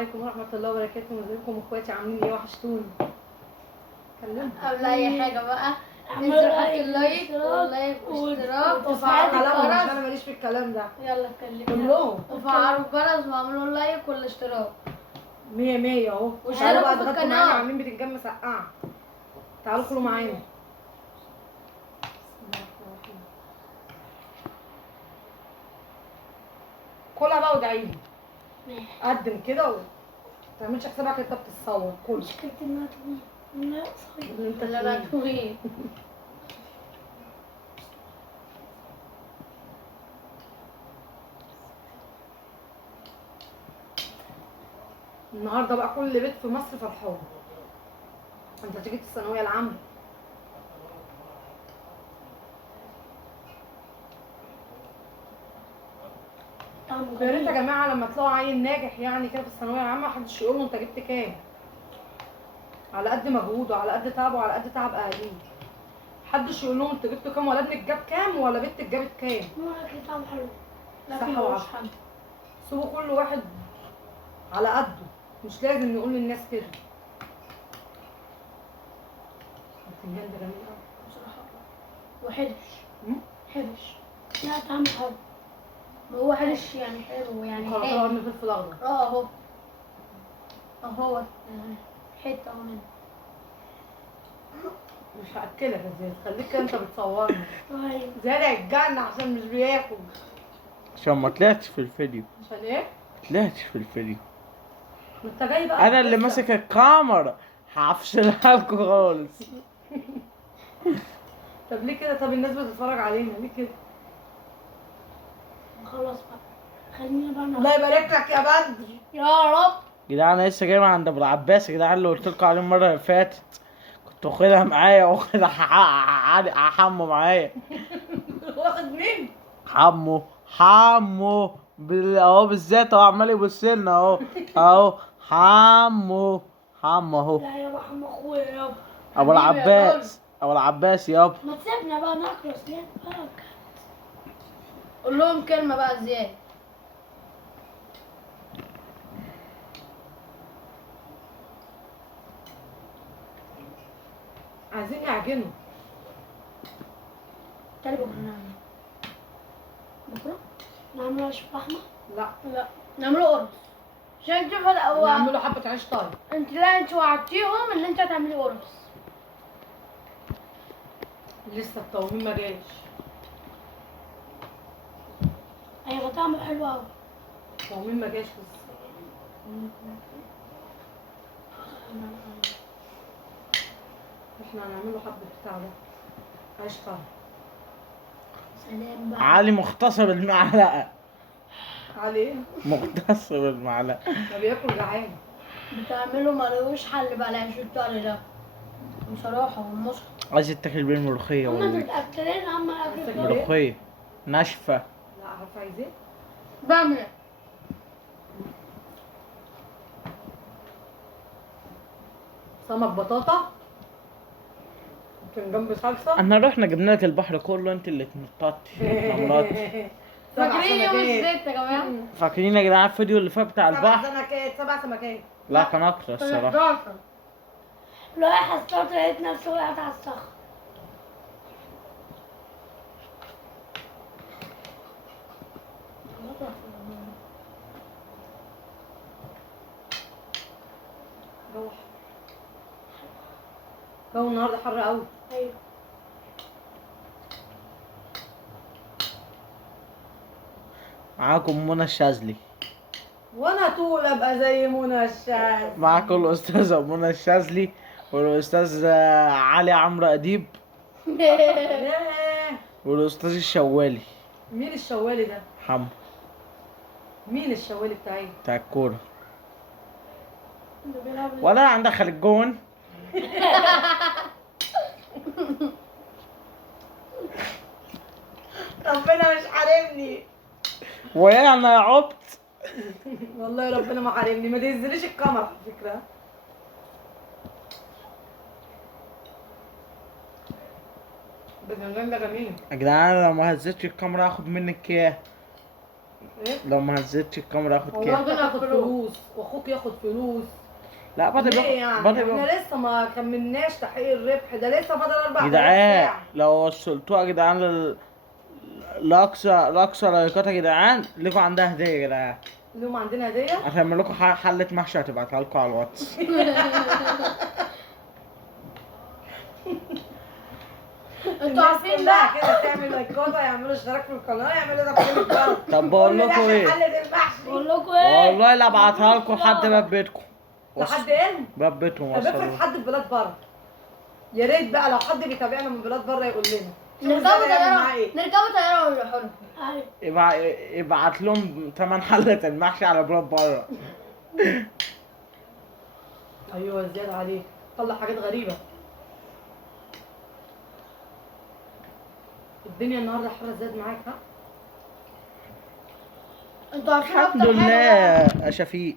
عليكم ورحمة الله وبركاته. ازيكم اخواتي؟ عاملين ايه؟ وحشتوني. كلمني قبل اي حاجه بقى انزل حط اللايك واللايك واشتراك وفعلوا كلامهم عشان انا الجرس. ماليش في الكلام ده. يلا اتكلمي كلهم وفعلوا الجرس واعملوا لايك والاشتراك. 100 100 اهو. واشتركوا تعالوا بقى في اتغدوا القناة. معانا، عاملين بتنجان مسقعة. تعالوا كلوا معانا. كلها بقى وادعي لي. قدم كده ما تعملش حسابك انت بتتصور. كل مشكلة انها طويلة. لا صحيح. انت لا لا طويل. طويل. النهارده بقى كل بيت في مصر فرحان. انت نتيجة الثانوية العامة. يا ريت يا جماعة لما تلاقوا عيل ناجح يعني كده في الثانوية العامة محدش يقول له انت جبت كام. على قد مجهوده، على قد تعبه، وعلى قد تعب اهاليه. محدش يقول لهم انت جبتوا كام، ولا ابنك جاب كام، ولا بنتك جابت كام. اكل طعم حلو. صح وعافية. سيبوا كل واحد على قده، مش لازم نقول للناس كده. الفنجان ده جميل قوي بصراحه وحرش. حرش. لا طعم حلو. ما هو حرش يعني حلو يعني وكرات حلو. قرن فلفل اخضر. اهو اهو حته اهو منه. مش هاكلك يا زياد، خليك كده انت بتصورني. ايوه. زياد هيتجنن عشان مش بياكل. عشان ما طلعتش في الفيديو. عشان ايه؟ طلعتش في الفيديو. ما انت جاي بقى انا اللي تكسب. ماسك الكاميرا. هفصلها لكم خالص. طب ليه كده؟ طب الناس بتتفرج علينا ليه كده؟ خلاص بقى. خلينا بقى الله يبارك لك يا بدر. يا رب. جدعان انا لسه جاي من عند ابو العباس يا جدعان اللي قلت لكم عليه المره اللي فاتت. كنت واخدها معايا واخدها حمو معايا. واخد مين؟ حمو اهو بالذات اهو عمال يبص لنا اهو حمو اهو. لا يا رحم اخويا يابا. ابو حبيبي يا العباس يابا. ما تسيبنا بقى ناكل سنين بقى. قول لهم كلمه بقى زياد. عايزين يعجنوا. تاني بكره نعمل. بكره نعمل عيش فحمة. لا لا نعملوا قرص عشان انت هو نعملوا حبة عيش طري. انت لا انت وعدتيهم ان انت هتعملي قرص. لسه التومين ما جاش. هيبقى طعمه حلو قوي. التومين ما جاش لسه. احنا هنعمله حبة بتاع ده عيش طري. سلام بقى. علي مختصر المعلقه. عليه مختصر المعلقه. ما بياكل جعان. بتعملوا ملوش حل بقى العيش الطري ده بصراحه والمصر. عايز تاكل بيه الملوخيه هما والله. متأكدين اما اكل عايزة كده. ملوخيه ناشفه. لا عارفة عايز ايه؟ باميه. سمك بطاطا بتنجان بصلصة. احنا رحنا جبنا لك البحر كله انت اللي اتنططتي يا مراتي. فاكرين يوم سمكات. الزيت يا جماعه؟ فاكرين يا جدعان الفيديو اللي فات بتاع البحر؟ 7 سمكات. لا كان اكتر الصراحه. 11. لو حصلت لقيت نفسي وقعت على الصخر. روح. جو النهارده حر قوي. ايوه. معاكم منى الشاذلي. وانا طول ابقى زي منى الشاذ. معاكم الاستاذه منى الشاذلي والاستاذ علي عمرو اديب ياه. والاستاذ الشوالي. مين الشوالي ده؟ حمو مين الشوالي بتاعي؟ بتاع الكوره. ولا هندخل الجون. ربنا مش حارمني. ويانا يا عبط. والله ربنا ما حارمني. ما تهزليش الكاميرا على فكره. البتنجان ده جميل. يا جدعان لو ما هزتش الكاميرا هاخد منك اياه. ايه؟ لو ما هزتش الكاميرا اخد هو كام؟ انت تاخد فلوس واخوك ياخد فلوس. لا بدر ليه بياخد يعني؟ بدر احنا بياخد لسه ما كملناش تحقيق الربح، ده لسه فاضل 4000 جدعان. ساعة. لو وصلتوها يا جدعان لاقصى لايكات يا جدعان ليكوا عندها هديه يا جدعان. اليوم عندنا هدية. هتعمل لكم حله محشي هتبعتها لكم على الواتس. انتوا الناس عارفين كلها بقى كده تعمل لايكات، يعملوا اشتراك في القناة، يعملوا ده في القناة. طب بقول كل ده لكم عشان ايه؟ حلة المحشي. بقول لكم ايه؟ والله لا ابعتها لكم لحد باب بيتكم. لحد ايه؟ باب بيتهم طب افرض وصلوا. حد في بلاد بره. يا ريت بقى لو حد بيتابعنا من بلاد بره يقول لنا. شوف نركبوا ازاي نعمل معاه طيارة ايه. نركبوا طيارة ونروحوا لهم. ايوه. ابعت لهم 8 حلة المحشي على بلاد بره. ايوه زيادة عليك. طلع حاجات غريبة. الدنيا النهارده حر زاد معاك ها؟ انتوا عارفين الحمد اكتر لله حاجة بقى؟ يا شفيق.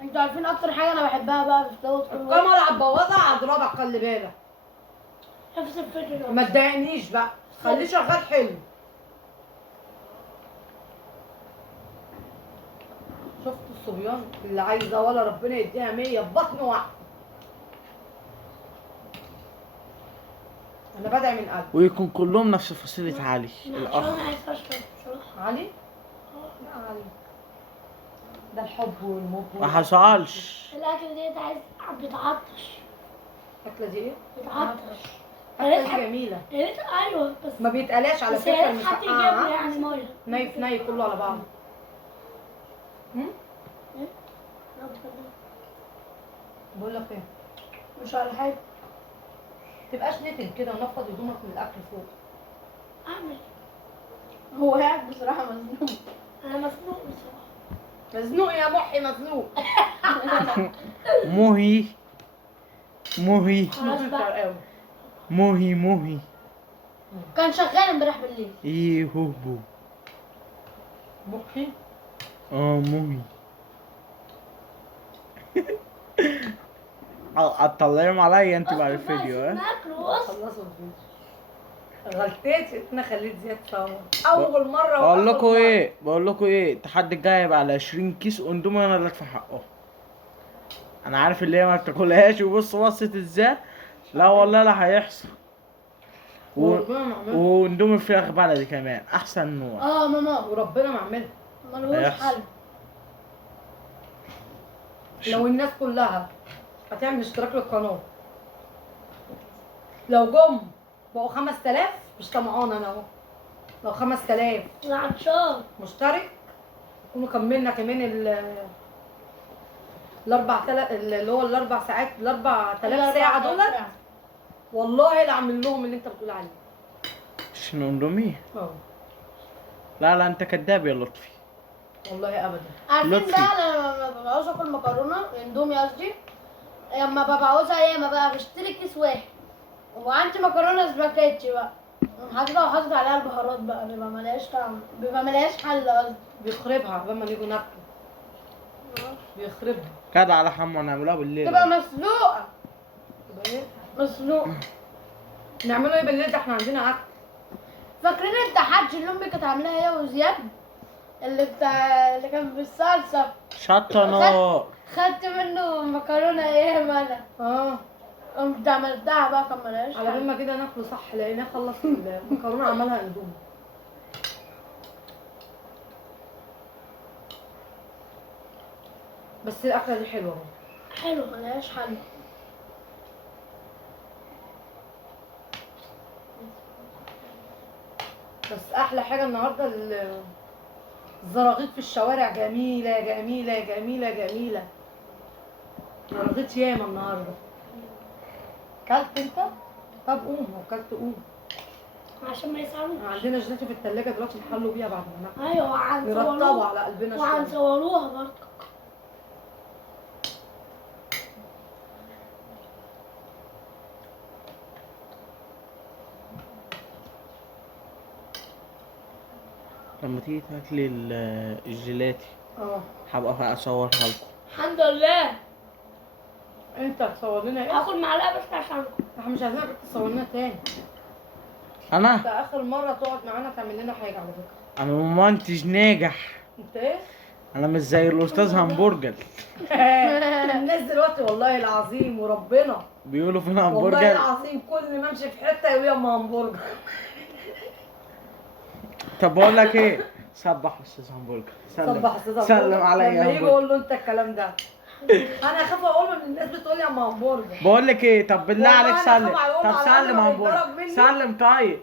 انتوا عارفين اكتر حاجة انا بحبها بقى في دوت كل وقت؟ الكاميرا هتبوظها هضربك خلي بالك. نفس الفيديو. ما تضايقنيش بقى، خليه شغال حلو. شفت الصبيان اللي عايزه ولا ربنا يديها 100 ببطن واحده. انا بدعي من قلبي. ويكون كلهم نفس فصيلة علي عشان الأخ. انا عايز اشرب بصراحه. علي؟ لا علي ده الحب والموت ما حصلش. الاكل دي عايز بتعطش. الاكله دي ايه؟ بتعطش. يا اكله ريت دي حد- جميله. يا ريت ايوه بس. ما بيتقلاش على بس يا فكره ريت حد يجيب لي المسقعه. يعني ميه. ني في ني كله على بعضه. بقول لك ايه؟ مش على حاجة. تبقاش نتن كده ونفض هدومك من الاكل فوق. اعمل. هو قاعد بصراحة مزنوق. انا مخنوق بصراحه. مزنوق يا محي مزنوق. مهي مهي خلاص بقى. قوي. مهي كان شغال امبارح بالليل. ايه هوبو. محي مهي. هتطلعيهم عليا انت بعد الفيديو ها؟ ناكله بص. خلصوا الفيديو. غلطتي انا خليت زياد صور اول مره بقول وآخر لكم مرة. ايه التحدي الجاي هيبقى على 20 كيس اندومي وانا اللي ادفع حقه. انا عارف اللي هي ما بتاكلهاش وبص بصت ازاي. لا والله لا هيحصل. وربنا ما عملها. واندومي فراخ بلدي كمان احسن نوع. ماما وربنا ما عملها. ملهوش هيحصل. حل. لو الناس كلها هتعمل اشتراك للقناه، لو جم بقوا 5000 مش طمعانه انا اهو. لو 5000 انا عطشان. مشترك نكونوا كملنا كمان ال4000 اللي هو الاربع ساعات ال4000 ساعه دولت. والله لا اعمل لهم اللي انت بتقول عليه. عشان اندومي. اه لا انت كداب يا لطفي. والله ابدا. عارفين لطفي. بقى لما ببقى عاوز اكل مكرونة اندومي قصدي، لما ببقى عاوزها ياما بقى بشتري كيس واحد وعندي مكرونة سباكيتي بقى حاططها وحاطط عليها البهارات بقى بيبقى ملهاش طعم، بيبقى ملهاش حل قصدي. بيخربها قبل ما نيجوا ناكل. بيخربها. كده على حمو نعملها بالليل. تبقى مسلوقة. يبقى ايه؟ مسلوقة. نعمله ايه بالليل ده احنا عندنا اكل. فاكرين التحدي اللي امي كانت عاملاها هي وزياد؟ اللي كان بالصلصة. شطة نار. خدت منه مكرونة ياما انا. اه قمت عملتها بقى كان ملهاش على حل. بال ما كده ناكله صح لقيناه خلص المكرونه عملها اندومي. بس الاكله دي حلوه برضه. حلو ملهاش حل. بس احلى حاجه النهارده الزراغيط في الشوارع جميله جميله جميله جميله. زراغيط ياما النهارده. كلت انت؟ طب قوم لو كلت قوم. عشان ما يسألوش. عندنا جيلاتي في التلاجة دلوقتي نحلوا بيها بعد ما ناكل. ايوه يرطبوا وهنصوروها. على قلبنا شويه. وهنصوروها برضه. لما تيجي تاكلي الجيلاتي هبقى اصورها لكم. الحمد لله. انت تصور لنا ايه؟ هاخد معلقه بس عشانكم. احنا مش عايزينك تصور لنا تاني. انا انت اخر مره تقعد معانا تعمل لنا حاجه على فكره. انا ما انتش ناجح. انت ايه؟ انا مش زي الاستاذ همبرجر. الناس دلوقتي والله العظيم وربنا، بيقولوا فين والله همبرجر. العظيم كل ما امشي في حته يقول يا ام همبرجر. طب بقول لك ايه، صبح استاذ همبرجر. صبح استاذ همبرجر. سلم عليا لما يا يجي همبرجر. اقول له انت الكلام ده. انا اخاف اقول له ان الناس بتقول لي يا ام همبرجر. بقول لك ايه، طب بالله والله عليك أنا سلم. خايف أقول طب على سلم قد ما همبرجر. يتضرب مني. سلم طيب.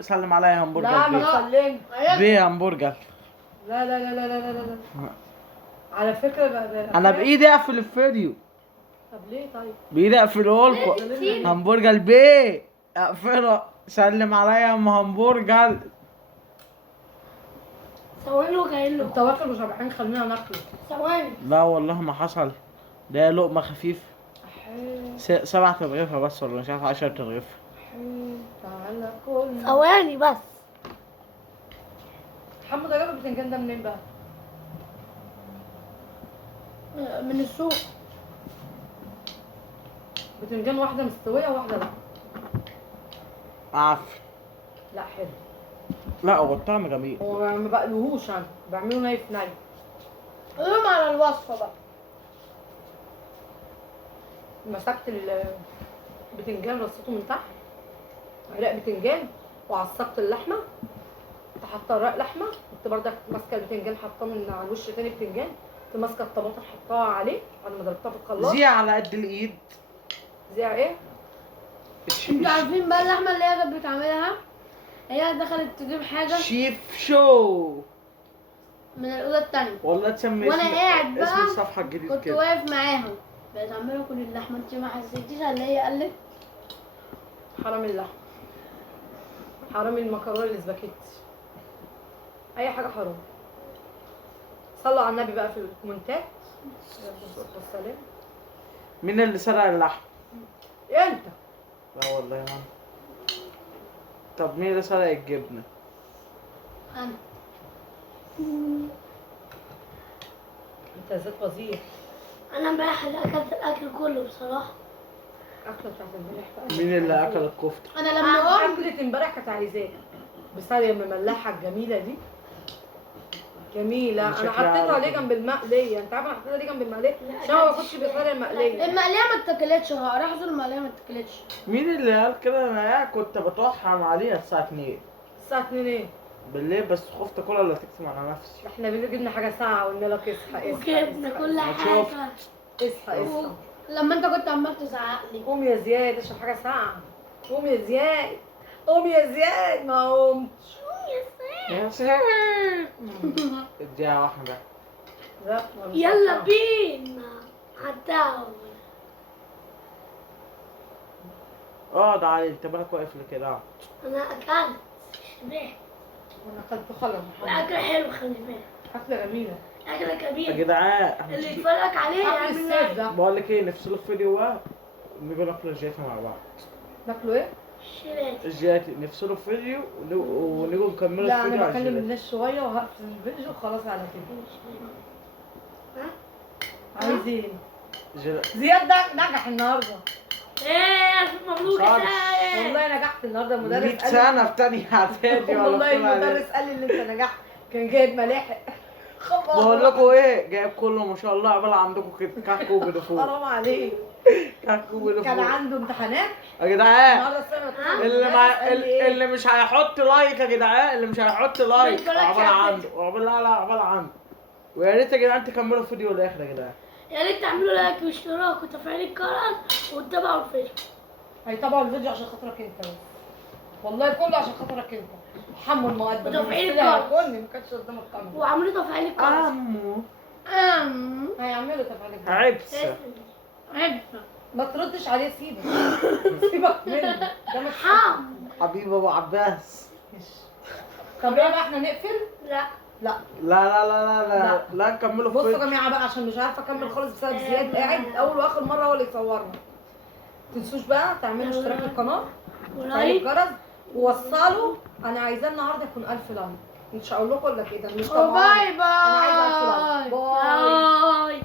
سلم عليا يا همبرجر. لا ما بيه. تسلمش. بيه همبرجر. لا لا لا لا لا لا لا. على فكره انا بايدي اقفل الفيديو. طب ليه طيب؟ بايدي اقفله لكم. همبرجر بيه اقفله. سلم عليا يا ام همبرجر. ثواني وجاي انت له. واكل وشبعان خلينا ناكله. ثواني. لا والله ما حصل. ده لقمه خفيف. 7 ترغيفه بس ولا مش عارف 10 ترغيفه. تعالى كل. ثواني بس. محمد جاب البتنجان ده منين بقى؟ من السوق. بتنجان واحده مستويه وواحده لا. عارف. لا حلو. لا هو الطعم جميل. هو ما بقلوهوش انا، بعمله ناي في ناي. قولهم على الوصفه بقى. مسكت البتنجان رصيته من تحت، عرق بتنجان، وعصقت اللحمه، كنت حاطه رق لحمه، كنت برضك ماسكه البتنجان حاطاه من على الوش تاني بتنجان، كنت ماسكه الطماطم حطاها عليه بعد ما ضربتها في الخلاط. زي على قد الايد. زي ايه؟ انتوا عارفين بقى اللحمه اللي هي كانت بتعملها؟ هي دخلت تجيب حاجه شيف شو. من الاوضه التانيه، والله تسمي وانا قاعد بقى اسم الصفحه الجديد كنت كده. واقف معاهم بيعملوا كل اللحمه. انت ما حسيتيش ان هي قلت؟ حرام اللحم، حرام المكرونه الاسباجيتي، اي حاجه حرام. صلوا على النبي بقى في الكومنتات. والسلام. مين اللي سرق اللحم؟ انت. لا والله يا عم. طب مين اللي سرق الجبنه؟ انا. انت ذات فظيع. انا امبارح اللي اكلت الاكل كله بصراحه. اكله بتاعت امبارح بقى. مين اللي اكل الكفته؟ انا لما قمت اكلة امبارح كانت عايزاها بسارية المملحة الجميلة دي. جميلة. انا شكلها حطيتها عارف. ليه جنب المقلية؟ انت عارفة انا حطيتها ليه جنب المقلية؟ عشان ما باكلش بسارية المقلية. المقليه ما اتاكلتش، راح احضر المقليه ما اتاكلتش. مين اللي قال كده؟ انا قاعد كنت بتوحم عليها الساعه 2 الساعة 2 ايه؟ بالليل، بس خفت اكلها ولا تكتم على نفسي. احنا بالليل جبنا حاجة ساعة وقلنا لك اصحى وجبنا كل اصحى حاجه. اصحى. لما انت كنت عمال تزعق لي. قوم يا زياد اشرب حاجة ساعة. قوم يا زياد. قوم يا زياد. ما قمتش. يا سلام. اديها واحده. لا ما مش يلا عارفة. بينا عالدعوة. اقعد علي، انت بالك واقف لي كده. انا اكلت شبعت. انا اكلت خلم. والاكل حلو خلي بالك. اكلة جميلة. اكله يا كبيره جدعان اللي يتفرج عليه اكل يعمل السيف لايك. ده. بقول لك ايه، نفصلوا في فيديو بقى ونيجي ناكل الجياتي مع بعض. ناكلوا ايه؟ شبعت. الجياتي نفصلوا في فيديو ونيجي نكملوا لا الفيديو انا على بكلم الجيلاتي. الناس شويه وهقفل الفيديو وخلاص على كده. ها؟ عايزين جيلاتي. زياد ده نجح النهارده. ايه الف مبروك يا صعب. سايق. والله نجحت النهارده. المدرس 100 سنه في تانية اعدادي ولا والله في أولى إعدادي. المدرس قال لي ان انت نجحت، كان جايب ملاحق. بقول لكم ايه، جايب كله ما شاء الله عبال عندكم كده كحك وبدفوق. حرام عليك. كحك وبدفوق. كان عنده امتحانات يا جدعان النهارده السنه اللي مش هيحط لايك يا جدعان، اللي مش هيحط لايك بيتفرج عبال على عنده عبال عنده. ويا ريت يا جدعان تكملوا الفيديو للاخر يا جدعان. يا ريت تعملوا لايك واشتراك وتفعيل الجرس وتتابعوا الفيديو. هيتابعوا الفيديو عشان خاطرك انت بس. والله كله عشان خاطرك انت. محمد مؤدب وتفعيل الممثلة الجرس. هيكون ما كانش قدام الكاميرا. وعملوا تفعيل الجرس. عمو هيعملوا تفعيل الجرس. عبسه. عبسه. ما تردش عليه سيبك. سيبك منه ده مش حام. حبيب ابو عباس. طب يلا بقى احنا نقفل؟ لا. لا. لا لا كملوا بصوا يا الفيديو. جماعه بقى عشان مش عارفه اكمل خالص بسبب زياد قاعد اول واخر مره هو اللي يصورنا. تنسوش بقى تعملوا اشتراك للقناه وتفعيلوا ولايك. الجرس ووصلوا. انا عايزاه النهارده يكون 1000 لايك. مش هقول لكم ولا كده مش طبعا. باي باي. انا عايزه 1000 لايك. باي. باي.